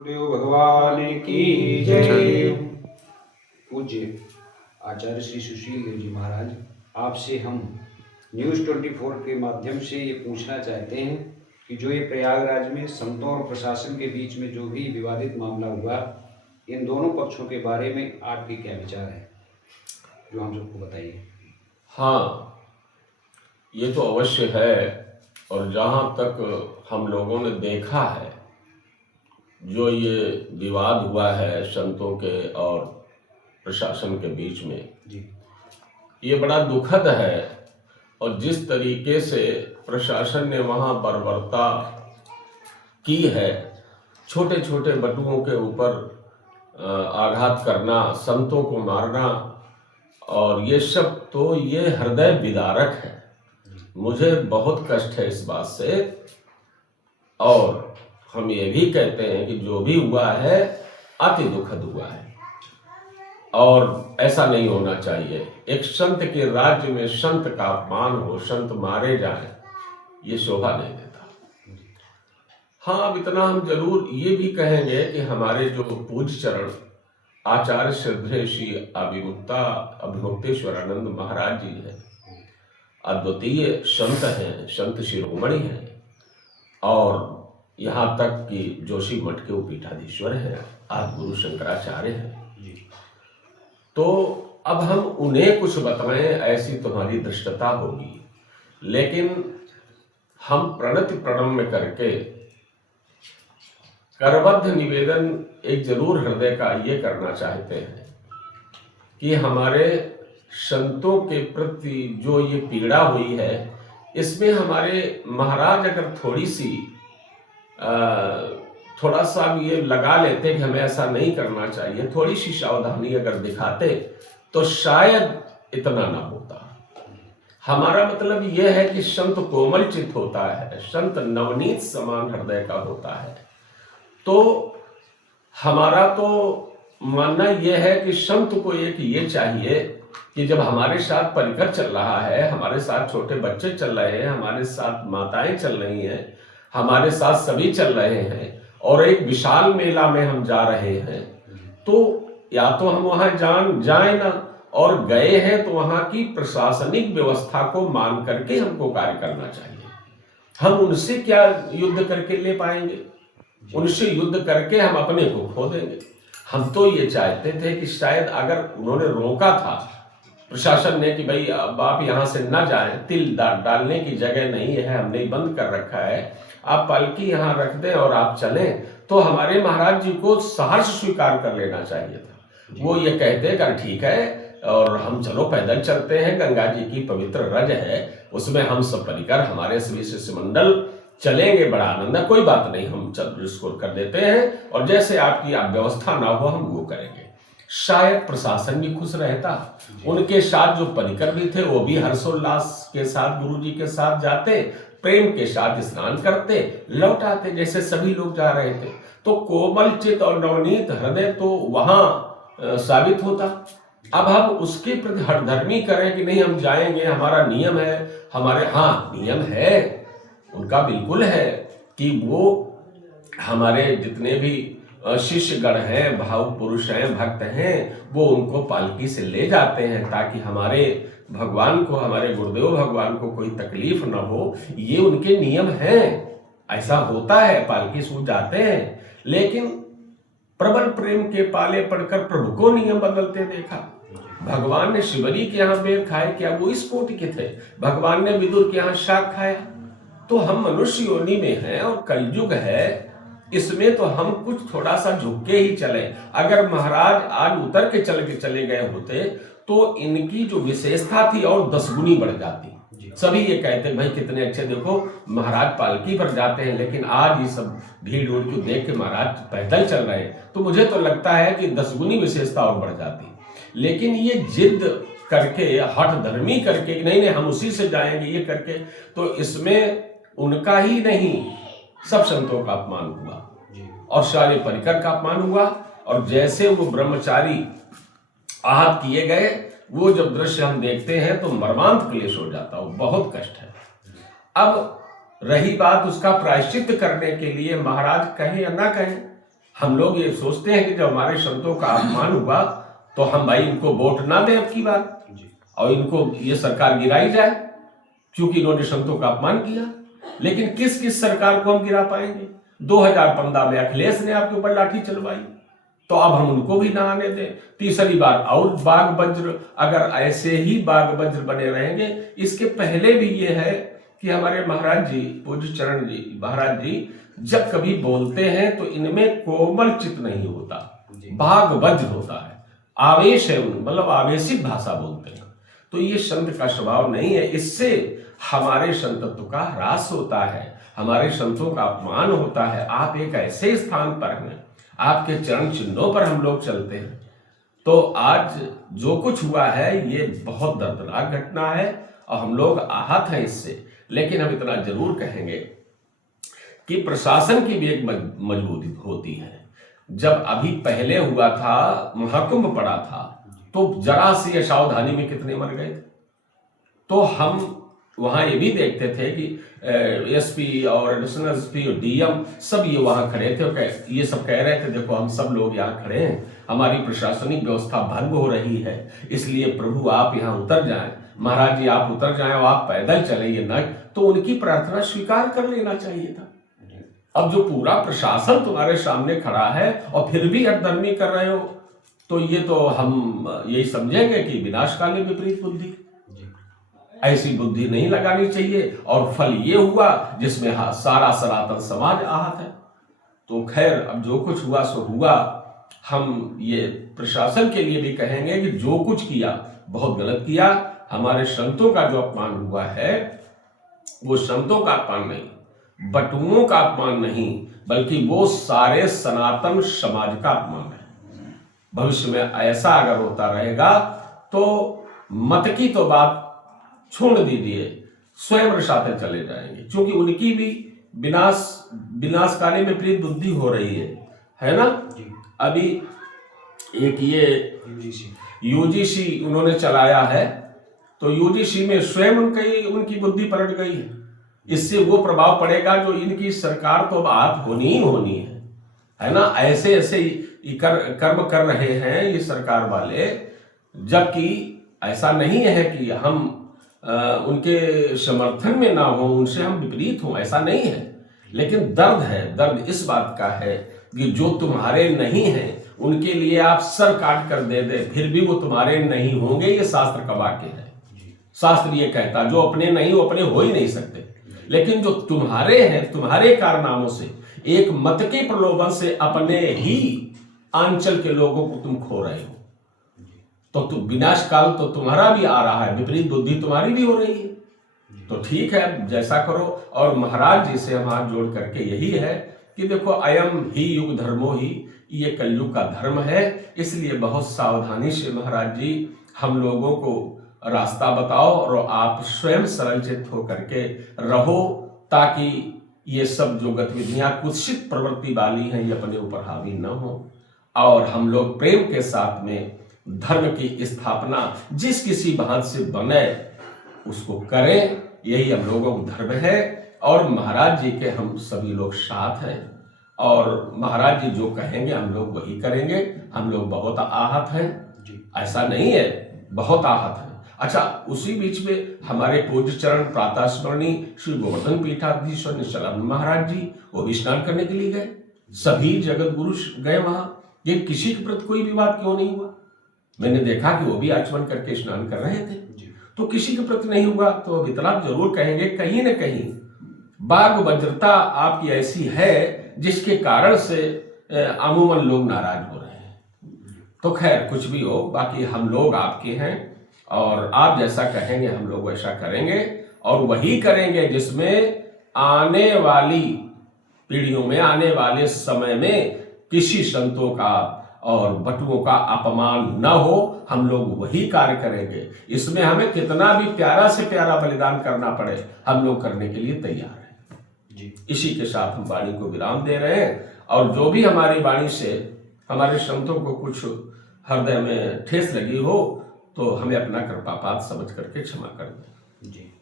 गुरुदेव भगवान की जय। पूज्य आचार्य श्री सुशील देव जी महाराज, आपसे हम न्यूज़ 24 के माध्यम से ये पूछना चाहते हैं कि जो ये प्रयागराज में संतों और प्रशासन के बीच में जो भी विवादित मामला हुआ, इन दोनों पक्षों के बारे में आपके क्या विचार है, जो हम सबको बताइए। हाँ, ये तो अवश्य है। और जहाँ तक हम लोगों ने देखा है, जो ये विवाद हुआ है संतों के और प्रशासन के बीच में, जी ये बड़ा दुखद है। और जिस तरीके से प्रशासन ने वहाँ बर्बरता की है, छोटे छोटे बटुओं के ऊपर आघात करना, संतों को मारना, और ये सब तो ये हृदय विदारक है। मुझे बहुत कष्ट है इस बात से। और हम ये भी कहते हैं कि जो भी हुआ है अति दुखद हुआ है और ऐसा नहीं होना चाहिए। एक संत के राज्य में संत का अपमान हो, संत मारे जाएं, ये शोभा नहीं देता। हाँ, अब इतना हम जरूर ये भी कहेंगे कि हमारे जो पूज्य चरण आचार्य श्रद्धेय श्री अभिमुक्तेश्वरानंद महाराज जी हैं, अद्वितीय संत हैं, संत शिरोमणि हैं, और यहाँ तक कि जोशी मठ के पीठाधीश्वर हैं, आदि गुरु शंकराचार्य हैं। तो अब हम उन्हें कुछ बताएं, ऐसी तुम्हारी धृष्टता होगी, लेकिन हम प्रणति प्रणम्य करके करबद्ध निवेदन एक जरूर हृदय का ये करना चाहते हैं कि हमारे संतों के प्रति जो ये पीड़ा हुई है, इसमें हमारे महाराज अगर थोड़ा सा भी ये लगा लेते कि हमें ऐसा नहीं करना चाहिए, थोड़ी सी सावधानी अगर दिखाते, तो शायद इतना ना होता। हमारा मतलब यह है कि संत कोमल चित्त होता है, संत नवनीत समान हृदय का होता है। तो हमारा तो मानना यह है कि संत को एक ये चाहिए कि जब हमारे साथ परिकर चल रहा है, हमारे साथ छोटे बच्चे चल रहे हैं, हमारे साथ माताएं चल रही हैं, हमारे साथ सभी चल रहे हैं, और एक विशाल मेला में हम जा रहे हैं, तो या तो हम वहां जाए ना, और गए हैं तो वहां की प्रशासनिक व्यवस्था को मान करके हमको कार्य करना चाहिए। हम उनसे क्या युद्ध करके ले पाएंगे? उनसे युद्ध करके हम अपने को खो देंगे। हम तो ये चाहते थे कि शायद अगर उन्होंने रोका था प्रशासन ने कि भाई अब आप यहाँ से न जाएं, तिल डालने की जगह नहीं है, हमने बंद कर रखा है, आप पालकी यहाँ रख दें और आप चलें, तो हमारे महाराज जी को सहर्ष स्वीकार कर लेना चाहिए था। वो ये कहते कर ठीक है, और हम चलो पैदल चलते हैं, गंगा जी की पवित्र रज है, उसमें हम सब परिकर हमारे सभी शिष्यमंडल चलेंगे, बड़ा आनंद है, कोई बात नहीं, हम चल इसको कर देते हैं, और जैसे आपकी व्यवस्था ना हो हम वो करेंगे। शायद प्रशासन भी खुश रहता, उनके साथ जो परिकर भी थे वो भी हर्षोल्लास के साथ गुरु जी के साथ जाते, प्रेम के साथ स्नान करते, लौट आते जैसे सभी लोग जा रहे थे। तो कोमल चित्त और नवनीत हृदय तो वहां साबित होता। अब हम उसके प्रति हठधर्मी करें कि नहीं हम जाएंगे, हमारा नियम है, हमारे हाँ नियम है, उनका बिल्कुल है कि वो हमारे जितने भी शिष्यगण हैं, भाव पुरुष हैं, भक्त हैं, वो उनको पालकी से ले जाते हैं ताकि हमारे भगवान को, हमारे गुरुदेव भगवान को कोई तकलीफ न हो। ये उनके नियम हैं, ऐसा होता है, पालकी सूझ जाते हैं। लेकिन प्रबल प्रेम के पाले पड़कर प्रभु को नियम बदलते देखा। भगवान ने शिवरी के यहाँ बेर खाए, क्या वो इस कोटि के थे? भगवान ने विदुर के यहाँ शाक खाया। तो हम मनुष्य योनि में हैं और कलयुग है, इसमें तो हम कुछ थोड़ा सा झुक के ही चले। अगर महाराज आज उतर के चले गए होते तो इनकी जो विशेषता थी और 10 गुनी बढ़ जाती। सभी ये कहते भाई कितने अच्छे, देखो महाराज पालकी पर जाते हैं, लेकिन आज ये सब भीड़ उड़ को देख के महाराज पैदल चल रहे हैं, तो मुझे तो लगता है कि 10 गुनी विशेषता और बढ़ जाती। लेकिन ये जिद करके, हठ धर्मी करके, नहीं हम उसी से जाएंगे, ये करके, तो इसमें उनका ही नहीं सब संतों का अपमान हुआ और सारे परिकर का अपमान हुआ। और जैसे वो ब्रह्मचारी आहत किए गए, वो जब दृश्य हम देखते हैं तो मर्मांत क्लेश हो जाता है, बहुत कष्ट है। अब रही बात उसका प्रायश्चित करने के लिए महाराज कहें या ना कहें, हम लोग ये सोचते हैं कि जब हमारे संतों का अपमान हुआ तो हम भाई इनको वोट ना दें अब की बार, और इनको ये सरकार गिराई जाए क्योंकि इन्होंने संतों का अपमान किया। लेकिन किस किस सरकार को हम गिरा पाएंगे? 2015 में अखिलेश ने आपके ऊपर लाठी चलवाई, तो अब हम उनको भी ना आने दें। तीसरी बार और बाघ वज्र, अगर ऐसे ही बाघ वज्र बने रहेंगे। इसके पहले भी ये है कि हमारे महाराज जी, पूज्य चरण जी महाराज जी जब कभी बोलते हैं तो इनमें कोमल चित्त नहीं होता, बाघ वज्र होता है, आवेश है, मतलब आवेशित भाषा बोलते हैं। तो ये संत का स्वभाव नहीं है। इससे हमारे संतत्व का ह्रास होता है, हमारे संतों का अपमान होता है। आप एक ऐसे स्थान पर हैं, आपके चरण चिन्हों पर हम लोग चलते हैं। तो आज जो कुछ हुआ है ये बहुत दर्दनाक घटना है और हम लोग आहत हैं इससे। लेकिन हम इतना जरूर कहेंगे कि प्रशासन की भी एक मजबूती होती है। जब अभी पहले हुआ था, महाकुंभ पड़ा था, तो जरा सी असावधानी में कितने मर गए थे। तो हम वहां ये भी देखते थे कि एसपी और एडिशनल एसपी और डीएम सब ये वहां खड़े थे और ये सब कह रहे थे देखो हम सब लोग यहाँ खड़े हैं, हमारी प्रशासनिक व्यवस्था भंग हो रही है, इसलिए प्रभु आप यहाँ उतर जाएं, महाराज जी आप उतर जाएं और आप पैदल चले। ये न तो उनकी प्रार्थना स्वीकार कर लेना चाहिए था। अब जो पूरा प्रशासन तुम्हारे सामने खड़ा है और फिर भी हठधर्मी कर रहे हो, तो ये तो हम यही समझेंगे कि विनाशकाली विपरीत बुद्धि। ऐसी बुद्धि नहीं लगानी चाहिए और फल ये हुआ जिसमें सारा सनातन समाज आहत है। तो खैर अब जो कुछ हुआ सो हुआ। हम ये प्रशासन के लिए भी कहेंगे कि जो कुछ किया बहुत गलत किया। हमारे संतों का जो अपमान हुआ है वो संतों का अपमान नहीं, बटुओं का अपमान नहीं, बल्कि वो सारे सनातन समाज का अपमान है। भविष्य में ऐसा अगर होता रहेगा तो मत की तो बात छोड़ दीजिए, स्वयं रसाते चले जाएंगे, क्योंकि उनकी भी विनाशकाली विपरीत बुद्धि हो रही है ना। अभी एक ये यूजीसी उन्होंने चलाया है, तो यूजीसी में स्वयं उनकी बुद्धि पलट गई है। इससे वो प्रभाव पड़ेगा जो इनकी सरकार तो आप होनी ही होनी है ना। ऐसे ऐसे कर्म कर रहे हैं ये सरकार वाले, जबकि ऐसा नहीं है कि हम उनके समर्थन में ना हो, उनसे हम विपरीत हों, ऐसा नहीं है। लेकिन दर्द है, दर्द इस बात का है कि जो तुम्हारे नहीं हैं उनके लिए आप सर काट कर दे दे, फिर भी वो तुम्हारे नहीं होंगे। ये शास्त्र का वाक्य है। शास्त्र ये कहता जो अपने नहीं वो अपने हो ही नहीं सकते। लेकिन जो तुम्हारे हैं, तुम्हारे कारनामों से, एक मत के प्रलोभन से अपने ही आंचल के लोगों को तुम खो रहे हो, तो विनाश काल तो तुम्हारा भी आ रहा है, विपरीत बुद्धि तुम्हारी भी हो रही है। तो ठीक है, जैसा करो। और महाराज जी से हम हाथ जोड़ करके यही है कि देखो अयम ही युग धर्मो ही, ये कलयुग का धर्म है, इसलिए बहुत सावधानी से महाराज जी हम लोगों को रास्ता बताओ और आप स्वयं सरल चित्त होकर के रहो, ताकि ये सब जो गतिविधियां कुत्सित प्रवृत्ति वाली हैं ये अपने ऊपर हावी न हो, और हम लोग प्रेम के साथ में धर्म की स्थापना जिस किसी भांत से बने उसको करें। यही हम लोगों को धर्म है और महाराज जी के हम सभी लोग साथ हैं, और महाराज जी जो कहेंगे हम लोग वही करेंगे। हम लोग बहुत आहत हैं, ऐसा नहीं है, बहुत आहत हैं। अच्छा, उसी बीच में हमारे पूज्य चरण प्रातः स्मरणी श्री गोवर्धन पीठाधीश्वर निश्चलानंद महाराज जी वो भी स्नान करने के लिए गए। सभी जगत गुरु गए वहां। ये किसी के प्रति कोई विवाद क्यों नहीं हुआ? मैंने देखा कि वो भी आचमन करके स्नान कर रहे थे, तो किसी के प्रति नहीं हुआ। तो इतना जरूर कहेंगे कहीं न कहीं बाघ वज्रता आपकी ऐसी है जिसके कारण से अमूमन लोग नाराज हो रहे हैं। तो खैर कुछ भी हो, बाकी हम लोग आपके हैं और आप जैसा कहेंगे हम लोग वैसा करेंगे, और वही करेंगे जिसमें आने वाली पीढ़ियों में, आने वाले समय में किसी संतों का और बटुओं का अपमान न हो। हम लोग वही कार्य करेंगे। इसमें हमें कितना भी प्यारा से प्यारा बलिदान करना पड़े हम लोग करने के लिए तैयार हैं जी। इसी के साथ हम वाणी को विराम दे रहे हैं, और जो भी हमारी वाणी से हमारे संतों को कुछ हृदय में ठेस लगी हो तो हमें अपना कृपापात समझ करके क्षमा कर दें जी।